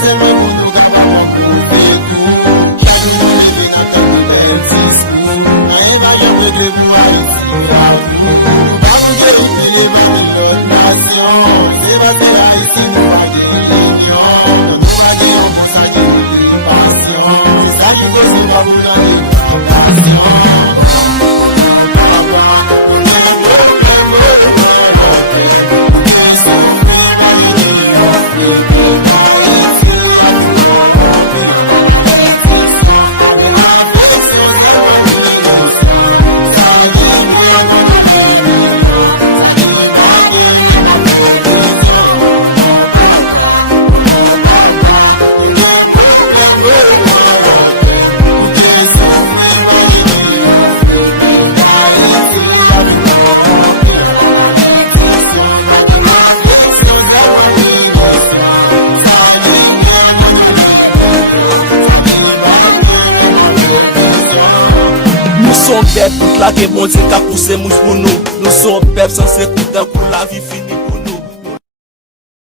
fazer meu mundo gravar uma curva. Quero uma divina terra Francisco. Na Eva eu pegrevo a Vamos ver o que leva a melhor nação. Se vai ser aí se não vai ter religião. Não vai ter almoçar de limitação. Sabe que você vai mudar de limitação. Son pep, toute la ke bon Dieu qu'a poussé mouche pour nous. Nous sommes pep sans s'écouter pour la vie finie.